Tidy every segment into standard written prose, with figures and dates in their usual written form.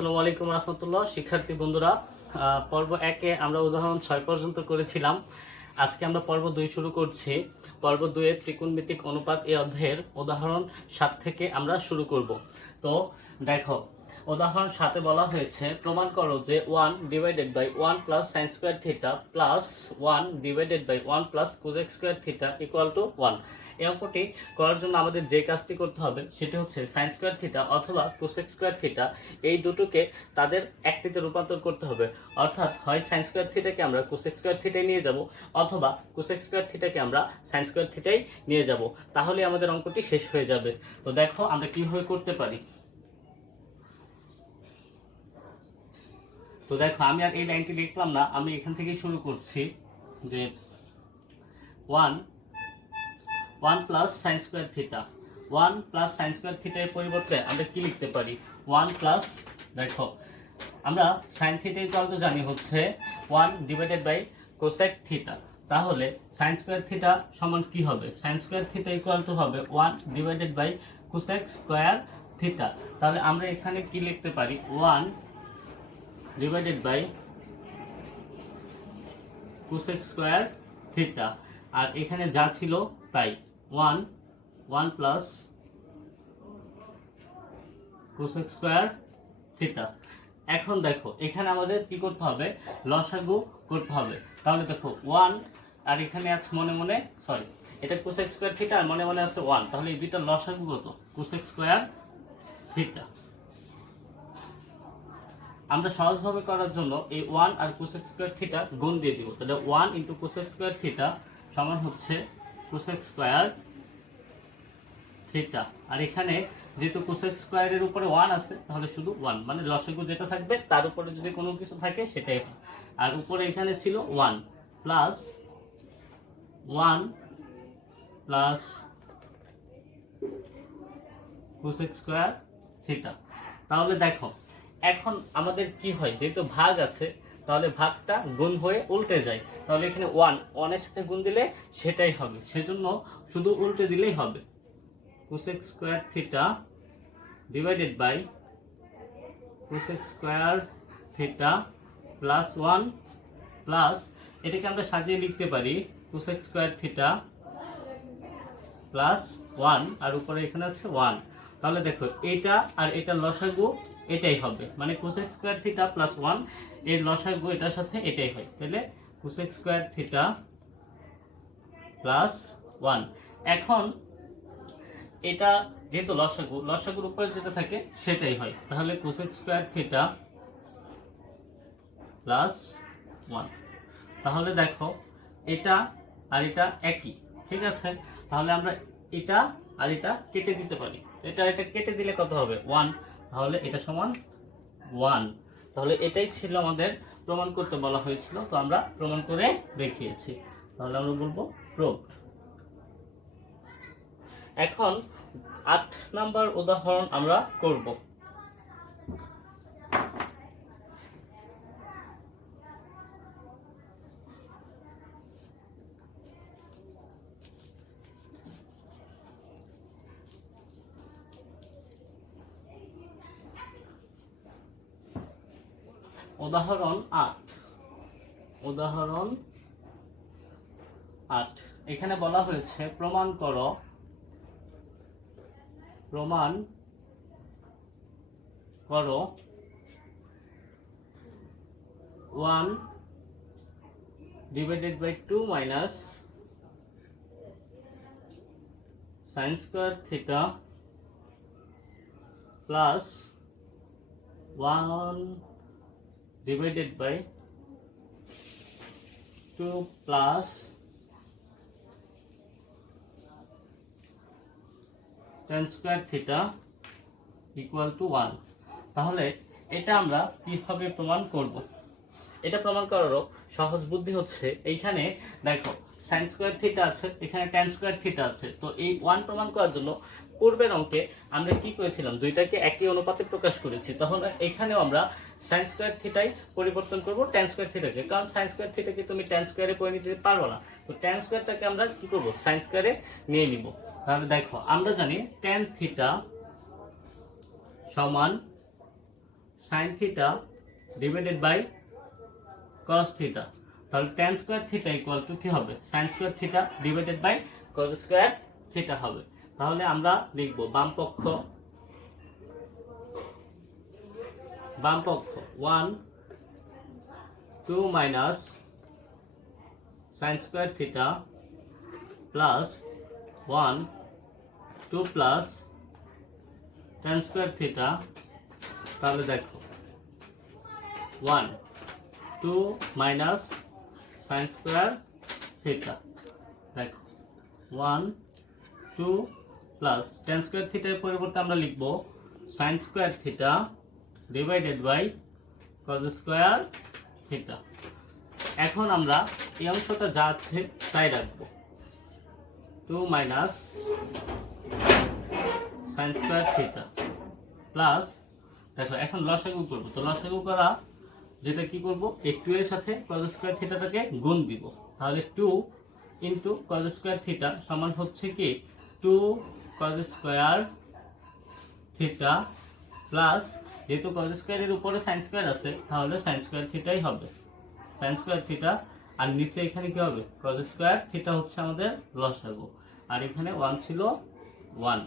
আসসালামু আলাইকুম রহমতুল্লাহ। শিক্ষার্থী বন্ধুরা, পর্ব 1-এ আমরা উদাহরণ 6 পর্যন্ত করেছিলাম। আজকে আমরা পর্ব 2 শুরু করছি। পর্ব 2-এ ত্রিকোণমিতিক অনুপাত এই অধ্যায়ের উদাহরণ 7 থেকে আমরা শুরু করব। তো দেখো, উদাহরণ 7-এ বলা হয়েছে প্রমাণ করো যে 1 divided by 1 plus sine square theta plus 1 divided by 1 plus cosec square theta equal to 1। এই অঙ্কটি করার জন্য আমাদের যে কাজটি করতে হবে সেটি হচ্ছে সাইন স্কোয়ার থিটা অথবা কোসেক স্কোয়ার থিটা এই দুটোকে তাদের একটিতে রূপান্তর করতে হবে। অর্থাৎ হয় সাইন স্কোয়ার থিটাকে আমরা কোসেক স্কোয়ার থিটায় নিয়ে যাব অথবা কোসেক স্কোয়ার থিটাকে আমরা সাইন স্কোয়ার থিটায় নিয়ে যাব, তাহলে আমাদের অঙ্কটি শেষ হয়ে যাবে। তো দেখো আমরা কিভাবে করতে পারি। তো দেখো, আমি আর এই লাইনটি লিখলাম না, আমি এখান থেকেই শুরু করছি যে 1 plus sine square theta, 1 plus sine square থিটার পরিবর্তে আমরা কি লিখতে পারি 1 প্লাস, দেখো আমরা সাইন থিটা ইকুয়াল টু জানি হচ্ছে 1 ডিভাইডেড বাই কোসেক থিটা, তাহলে সাইন স্কোয়ার থিটা সমান কি হবে, sine square theta equal to হবে 1 divided by cosec square theta. তাহলে আমরা এখানে কি লিখতে পারি 1 divided by cosec square theta, আর এখানে যা ছিল তাই 1 প্লাস কোসেক স্কোয়ার থিটা। এখন দেখো এখানে আমাদের কি করতে হবে, লসাগু করতে হবে। তাহলে দেখো 1 আর এখানে আছে মনে মনে, সরি এটা কোসেক স্কোয়ার থিটা আর মনে মনে আছে 1, তাহলে এই দুইটা লসাগু কত, কোসেক স্কোয়ার থিটা। আমরা সহজভাবে করার জন্য এই 1 আর কোসেক স্কোয়ার থিটা গুণ দিয়ে দিব, তাহলে 1 ইন্টু কোসেক স্কোয়ার থিটা সমান হচ্ছে কোসেক স্কোয়ার থিটা। আর এখানে যেহেতু কোসেক স্কোয়ারের উপরে 1 আছে তাহলে শুধু 1, মানে লসাগু যেটা থাকবে তার উপরে যদি কোনো কিছু থাকে সেটাই। আর উপরে এখানে ছিল 1 প্লাস কোসেক স্কোয়ার থিটা। তাহলে দেখো এখন আমাদের কি হয়, যেহেতু ভাগ আছে তাহলে ভাগটা গুণ হয়ে উল্টে যায়, তাহলে এখানে 1 এর সাথে গুণ দিলে সেটাই হবে, সেজন্য শুধু উল্টে দিলেই হবে। Cosec square theta divided by cosec square theta plus 1 plus, এটাকে আমরা সাজিয়ে লিখতে পারি কোসেক স্কোয়ার থিটা প্লাস 1 আর উপরে এখানে আছে 1। তাহলে দেখো এটা আর এটা লসাগু এটাই হবে, মানে কোসেক স্কোয়ার থিটা প্লাস 1 এর লসাগু এটার সাথে এটাই হয়, তাহলে কোসেক স্কোয়ার থিটা প্লাস 1। এখন এটা যেহেতু লসাগুর উপরে যেটা থাকে সেটাই হয়, তাহলে কোসেক স্কোয়ার থিটা প্লাস 1। তাহলে দেখো এটা আর এটা একই, ঠিক আছে, তাহলে আমরা এটা আর এটা কেটে দিতে পারি, এটা কেটে দিলে কত হবে 1, তাহলে এটা সমান 1। তাহলে এটাই ছিল আমাদের প্রমাণ করতে বলা হয়েছিল, তো আমরা প্রমাণ করে দেখিয়েছি, তাহলে আমরা বলবো প্রুভড। এখন 8 নাম্বার উদাহরণ আমরা করব। উদাহরণ 8 এখানে বলা হয়েছে প্রমাণ করো 1 divided by 2 minus sine square theta plus 1 divided by 2 plus tan square theta equal to 1। তাহলে এটা আমরা কিভাবে প্রমাণ করব, এটা প্রমাণ করারও সহজ বুদ্ধি হচ্ছে, এইখানে দেখো sin স্কয়ার থিটা আছে, এখানে tan স্কয়ার থিটা আছে, তো এই 1 প্রমাণ করার জন্য পূর্বের অঙ্কে আমরা কি করেছিলাম, দুইটাকে একই অনুপাতে প্রকাশ করেছি, তখন এখানেও আমরা sin স্কয়ার থিটাই পরিবর্তন করব tan স্কয়ার থিটাকে, কারণ sin স্কয়ার থিটাকে তুমি tan স্কয়ারে পরিণত করতে পারবো না, তো tan স্কয়ারটাকে আমরা কি করব sin স্কয়ারে নিয়ে নিব। তাহলে দেখো আমরা জানি tan থিটা সমান sine theta divided by cos theta. তাহলে tan square theta equal to কি হবে? Sine square theta divided by cos square theta হবে। তাহলে আমরা লিখব বাম পক্ষ 1 2 minus sine square theta plus 1 2 plus tan square theta. তাহলে দেখো 1 2 মাইনাস সাইন স্কোয়ার থিটা, দেখো 1 2 প্লাস ট্যান স্কোয়ার থিটার পরিবর্তে আমরা লিখব sine square theta divided by cos square theta. এখন আমরা এই অংশটা যা আছে তাই রাখবো, 2 minus sine square theta plus, দেখো এখন লসাগু করবো, তো লসাগু করা যেটা কি করব, এই 2 এর সাথে কস স্কোয়ার থিটাটাকে গুণ দিব। তাহলে 2 ইন্টু কস স্কোয়ার থিটা সমান হচ্ছে কি 2 কস স্কোয়ার থিটা প্লাস, যেহেতু কস স্কোয়ারের উপরে সাইন স্কোয়ার আছে তাহলে সাইন স্কোয়ার থিটাই হবে, সাইন স্কোয়ার থিটা। আর নিচে এখানে কি হবে, কস স্কোয়ার থিটা হচ্ছে আমাদের লসাগু, আর এখানে 1 ছিল 1।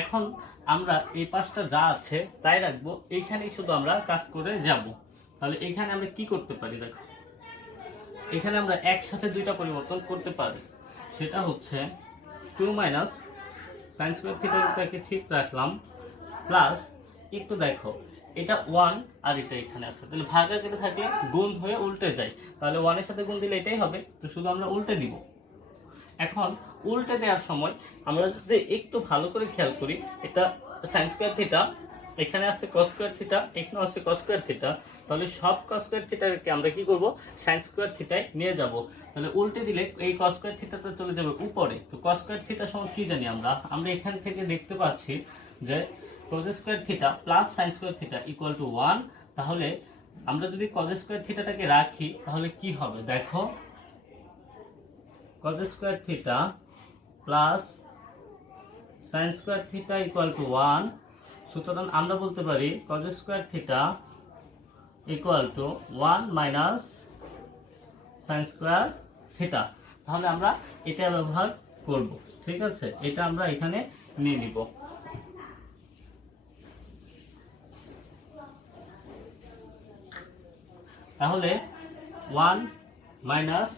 এখন আমরা এই পাশটা যা আছে তাই রাখবো, এইখানেই শুধু আমরা কাজ করে যাব। তাহলে এখানে আমরা কি করতে পারি, দেখো এখানে আমরা একসাথে দুইটা পরিবর্তন করতে পারি, সেটা হচ্ছে 2 মাইনাস সাইন স্কোয়ার থিটাটাকে ঠিক রাখলাম প্লাস, একটু দেখো এটা 1 আর এটা এখানে আছে, তাহলে ভাগাকারে থাকলে গুণ হয়ে উল্টে যায়, তাহলে 1 এর সাথে গুণ দিলে এটাই হবে, তো শুধু আমরা উল্টে দিব। এখন উল্টে দেওয়ার সময় আমরা যদি একটু ভালো করে খেয়াল করি, এটা সাইন স্কোয়ার থিটা, এখানে আছে কস স্কোয়ার থিটা, এখানে আছে কস স্কোয়ার থিটা, তাহলে সব কস স্কোয়ার থিটাকে আমরা কি করব, সাইন স্কোয়ার থিটায় নিয়ে যাব। তাহলে উল্টে দিলে এই কস স্কোয়ার থিটাটা চলে যাবে উপরে, তো কস স্কোয়ার থিটা সমান কি জানি আমরা এখান থেকে দেখতে পাচ্ছি যে কস square theta plus sine square theta equal to 1। তাহলে আমরা যদি কস স্কোয়ার থিটাটাকে রাখি তাহলে কি হবে, দেখো cos square theta plus sin square theta equal to 1। সুতরাং আমরা বলতে পারি cos square theta equal to 1 minus sin square theta. তাহলে আমরা এটা ব্যবহার করব, ঠিক আছে, এটা আমরা এখানে নিয়ে নিব। তাহলে 1 মাইনাস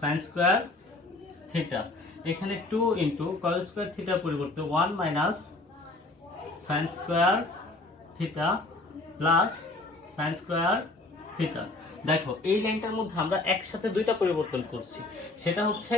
সাইন স্কয়ার থিটা, এখানে 2 ইন্টু কস স্কয়ার থিটার পরিবর্তে 1 minus sine square theta plus sine square theta. দেখো এই লাইনটার মধ্যে আমরা একসাথে দুইটা পরিবর্তন করছি, সেটা হচ্ছে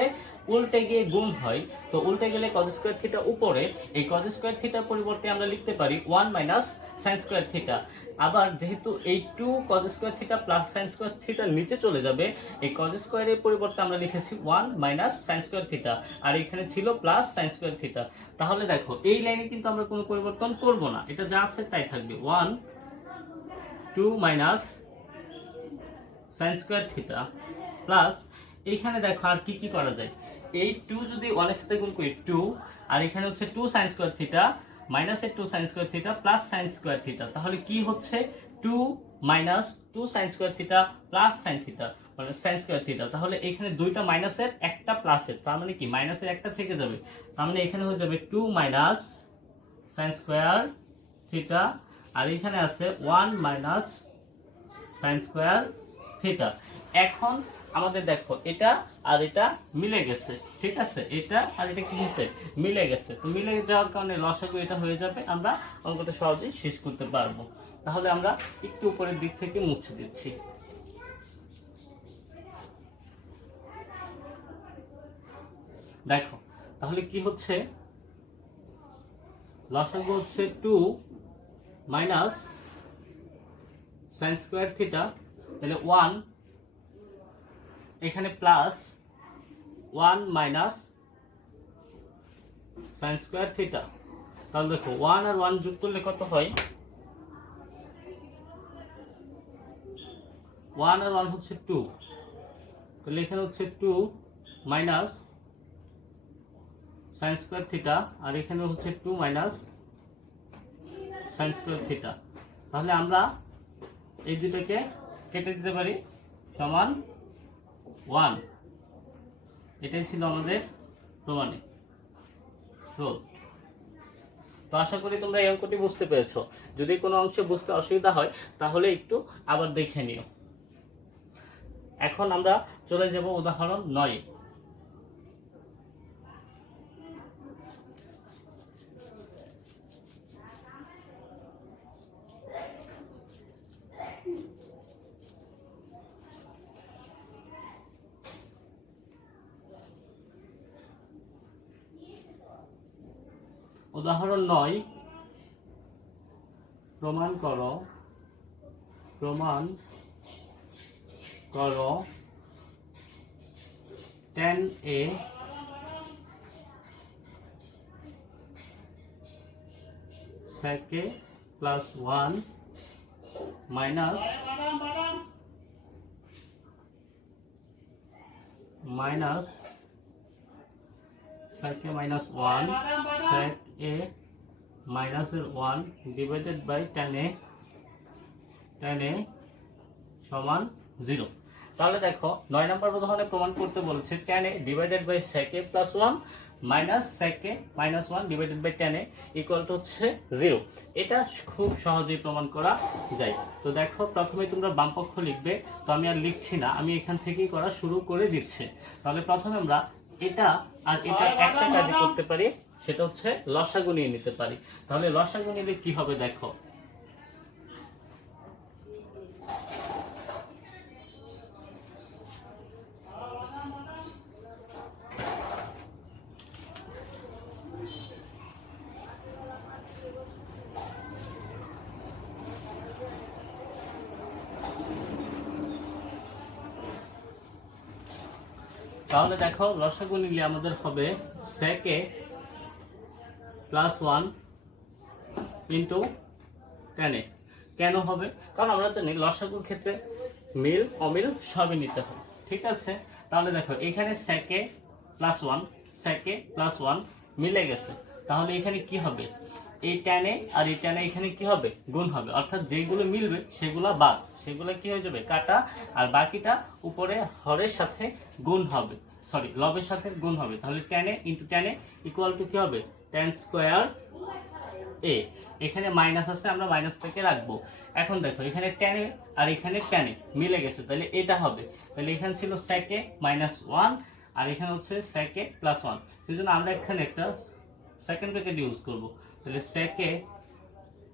উল্টে গিয়ে গুণ হয়, তো উল্টে গেলে কস স্কয়ার থিটা উপরে, এই কস স্কয়ার থিটার পরিবর্তে আমরা লিখতে পারি 1 মাইনাস সাইন স্কয়ার থিটা। আবার যেহেতু এই 2 cos square theta plus sin square theta নিচে চলে যাবে, এই cos স্কয়ারের পরিবর্তে আমরা লিখেছি 1 মাইনাস sin স্কয়ার থিটা, আর এখানে ছিল প্লাস sin স্কয়ার থিটা। তাহলে দেখো এই লাইনে কিন্তু আমরা কোনো পরিবর্তন করব না, এটা যা আছে তাই থাকবে, 1 2 minus sin square theta plus, এইখানে দেখো আর কি কি করা যায়, এই 2 যদি 1 এর সাথে গুণ করি 2, আর এখানে হচ্ছে 2 sin square theta minus 2 sin square theta plus sin square theta, তাহলে কি হচ্ছে 2 minus 2 sin square theta plus sin theta মানে sin স্কয়ার থিটা। তাহলে এখানে দুইটা মাইনাসের একটা প্লাসের, তার মানে কি মাইনাসের একটা থেকে যাবে, তার মানে এখানে হয়ে যাবে 2 মাইনাস sin স্কয়ার থিটা, আর এখানে আছে 1 মাইনাস sin স্কয়ার থিটা। এখন আমাদের দেখো এটা আর এটা মিলে গেছে, ঠিক আছে, এটা আর এটা কি হয়েছে, মিলে গেছে, তো মিলে যাওয়ার কারণে লসাগু এটা হয়ে যাবে, আমরা অঙ্কটা সহজেই শেষ করতে পারবো। তাহলে আমরা একটু উপরের দিক থেকে মুছে দিচ্ছি। দেখো তাহলে কি হচ্ছে, লসাগু হচ্ছে 2 মাইনাস sin স্কয়ার থিটা, তাহলে 1 এখানে plus 1 minus sin square theta. তাহলে দেখো 1 আর 1 যোগ করলে কত হয়, 1 আর 1 হচ্ছে 2, তাহলে এখানে হচ্ছে 2 মাইনাস সাইন স্কোয়ার থিটা, আর এখানে হচ্ছে 2 মাইনাস সাইন স্কোয়ার থিটা। তাহলে আমরা এই দুটোকে কেটে দিতে পারি, সমান 1। এটাই ছিল আমাদের প্রমাণিত রোধ। তো আশা করি তোমরা এই অঙ্কটি বুঝতে পেরেছো। যদি কোনো অংশে বুঝতে অসুবিধা হয় তাহলে একটু আবার দেখে নিও। এখন আমরা চলে যাব উদাহরণ 9। উদাহরণ 9, প্রমাণ করো tan A sec A plus 1 minus sec A minus 1 sec A minus 1 divided by tan A সমান 0। তাহলে দেখো 9 নম্বর উদাহরণে প্রমাণ করতে বলেছে tan A divided by sec A plus 1 minus sec A minus 1 divided by tan A equal to হচ্ছে 0। এটা খুব সহজেই প্রমাণ করা যায়। তো দেখো প্রথমে তোমরা বাম পক্ষ লিখবে, তো আমি আর লিখছি না, আমি এখান থেকেই করা শুরু করে দিচ্ছি। তাহলে প্রথমে আমরা এটা আর এটা একটা কাজ করতে পারি, সেটা হচ্ছে লসাগু নিয়ে নিতে পারি। তাহলে লসাগু নিলে কি হবে দেখো, তাহলে দেখো লসাগু নিলে আমাদের হবে sec A plus 1 into tan A। কেন হবে? কারণ আমরা জানি লসাগুর ক্ষেত্রে মিল অমিল সবই নিতে হয়, ঠিক আছে। তাহলে দেখো এখানে sec A plus 1 মিলে গেছে, তাহলে এখানে কি হবে, এই tan A আর এই tan A এখানে কি হবে, গুণ হবে। অর্থাৎ যেগুলো মিলবে সেগুলো বাদ, সেগুলো কি হয়ে যাবে, কাটা, আর বাকিটা উপরে হরের সাথে গুণ হবে, সরি লবের সাথে গুণ হবে। তাহলে tan A into tan A equal to কি হবে, tan স্কয়ার A। এখানে মাইনাস আছে, আমরা মাইনাসটাকে রাখবো। এখন দেখো এখানে tan A আর এখানে tan A মিলে গেছে, তাহলে এটা হবে। তাহলে এখানে ছিল sec A minus 1 আর এখানে হচ্ছে sec A plus 1। সেজন্য আমরা এখানে একটা সেকেন্ড ব্র্যাকেট ইউজ করব। তাহলে sec A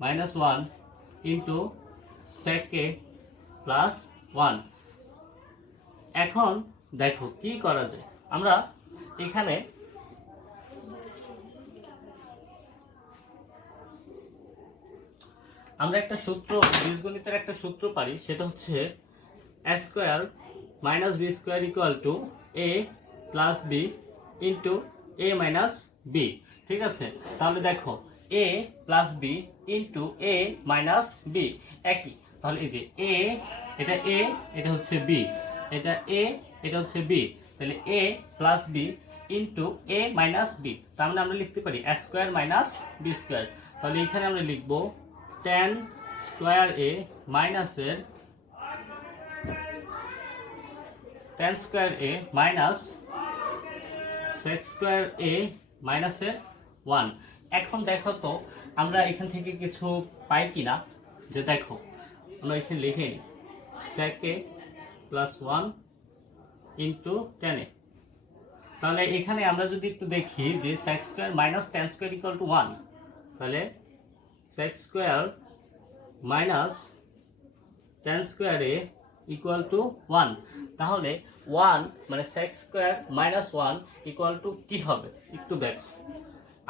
minus 1 into sec A plus 1। এখন দেখো কি করা যায়, আমরা এখানে একটা সূত্র, বীজগণিতের একটা সূত্র পারি, সেটা হচ্ছে a square minus B square equal to a plus B into a minus B, ঠিক আছে। তাহলে দেখো a plus B into a minus B একই। তাহলে এই যে a, এটা a, এটা হচ্ছে b, এটা a, এটা হচ্ছে b, তাহলে a plus B into a minus B. তার মানে আমরা লিখতে পারি a square minus B square. তাহলে এখানে আমরা লিখবো tan স্কয়ার a মাইনাসের tan square a minus sec square a মাইনাসের 1। এখন দেখো তো আমরা এখান থেকে কিছু পাই কিনা, যে দেখো আমরা এখানে লিখে নিই sec a plus 1 into tan a। তাহলে এখানে আমরা যদি একটু দেখি যে sec square minus tan square equal to 1, তাহলে sec square minus tan square a equal to 1। তাহলে 1 মানে sec square minus 1 equal to কি হবে একটু দেখো।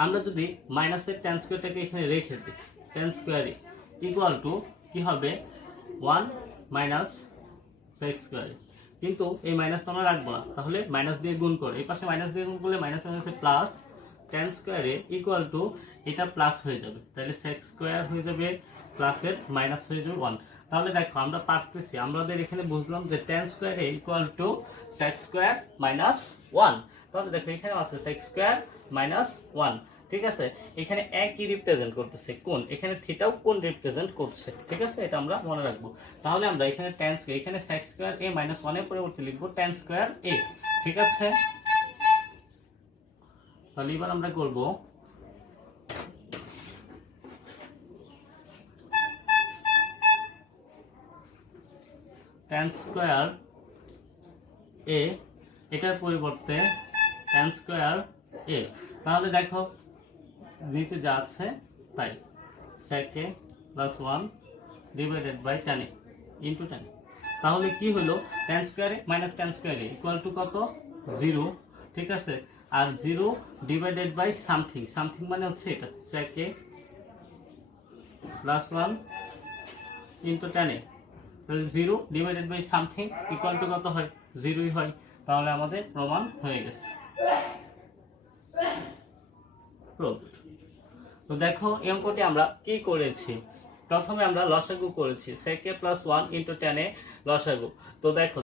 আমরা যদি মাইনাসের tan স্কয়ারটাকে এখানে রেখে দিই, tan square a equal to কি হবে 1 মাইনাস sec স্কয়ার a। কিন্তু এই মাইনাসটা আমরা রাখবো না, তাহলে মাইনাস দিয়ে গুণ করে, এই পাশে মাইনাস দিয়ে গুণ করলে মাইনাস মাইনাসে plus, tan square a equal two এটা প্লাস হয়ে যাবে, তাহলে sec স্কয়ার হয়ে যাবে প্লাসের মাইনাস হয়ে যাবে 1। তাহলে দেখো আমরা পারতেছি, আমাদের এখানে বুঝলাম যে tan square a equal two sec square minus 1। তাহলে দেখো এখানে আছে সেক্স স্কোয়ার মাইনাস 1। ঠিক আছে, এখানে একই রিপ্রেজেন্ট করতেছে কোণ, এখানে থিটাও কোণ রিপ্রেজেন্ট করছে। ঠিক আছে, এটা আমরা মনে রাখবো। তাহলে আমরা এখানে tan স্কয়ার, এখানে sec স্কয়ার a মাইনাস 1 এর পরিবর্তে লিখবো tan স্কয়ার a। ঠিক আছে, তাহলে এবার আমরা করব tan স্কয়ার a, এটার পরিবর্তে tan স্কয়ার a। তাহলে দেখো নিচে যা আছে তাই, sec a plus 1 divided by tan a into tan। তাহলে কি হলো, tan square a minus tan square a equal to কত, 0। ঠিক আছে, আর 0 ডিভাইডেড বাই সামথিং, সামথিং মানে হচ্ছে এটা sec a plus 1 into tan a। তাহলে 0 divided by something equal to কত হয়, 0ই হয়। তাহলে আমাদের প্রমাণ হয়ে গেছে, প্রুফড। তো দেখো এই অঙ্কটি আমরা কি করেছি, প্রথমে আমরা লসাগু করেছি sec a plus 1 into tan a লসাগু। তো দেখো